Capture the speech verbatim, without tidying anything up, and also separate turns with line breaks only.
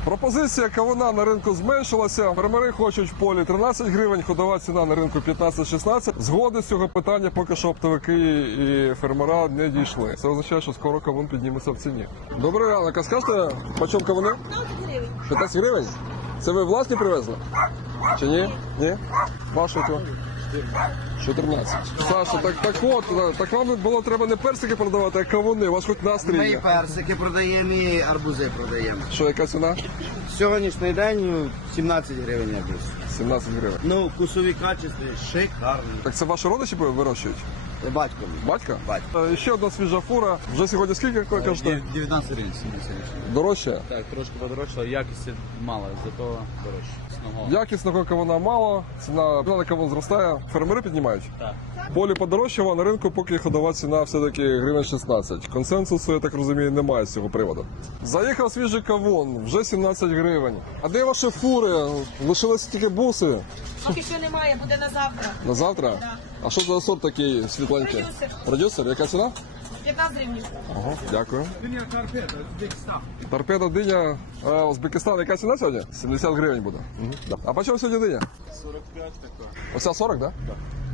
Пропозиція кавуна на ринку зменшилася. Фермери хочуть в полі тринадцять гривень, ходова ціна на ринку п'ятнадцять-шістнадцять. Згоди з цього питання поки що оптовики і фермера не дійшли. Це означає, що скоро кавун підніметься в ціні. Добрий ранок, а скажете, по чому кавуни? п'ятнадцять гривень. Це ви власні привезли? Чи ні? Ні? Вашу то? чотирнадцять. Саша, так, так от, так вам було треба не персики продавати, а кавуни. У вас хоч настрій
Ми і
є.
персики продаємо, і арбузи продаємо.
Що, яка ціна?
Сьогоднішній день сімнадцять гривень арбуз.
сімнадцять гривень.
Ну, вкусові качества шикарні.
Так це ваші родичі вирощують?
Батько мій.
Батька?
Батько.
Е, Ще одна свіжа фура. Вже сьогодні скільки коштує?
дев'ятнадцять гривень сімдесят.
Дорожче?
Так, трошки подорожчало, якості мало, зато дорожче. Сного.
Якісного кавуна мало, ціна на кавун зростає. Фермери піднімають?
Так.
Полі подорожчало, на ринку поки ходова ціна все-таки гривень шістнадцять. Консенсусу, я так розумію, немає з цього приводу. Заїхав свіжий кавун, вже сімнадцять гривень. А де ваші фури? Лишилися тільки буси.
Поки що немає, буде на завтра.
На завтра?
Да.
А що за сорт такий світленький?
Продюсер.
Продюсер? Яка ціна?
п'ятнадцять гривень.
Ага, дякую. Торпеда диня е, Узбекистан. Яка ціна сьогодні? сімдесят гривень буде. Угу. Да. А по чому сьогодні диня?
сорок п'ять така.
Оця сорок, так? Да? Так.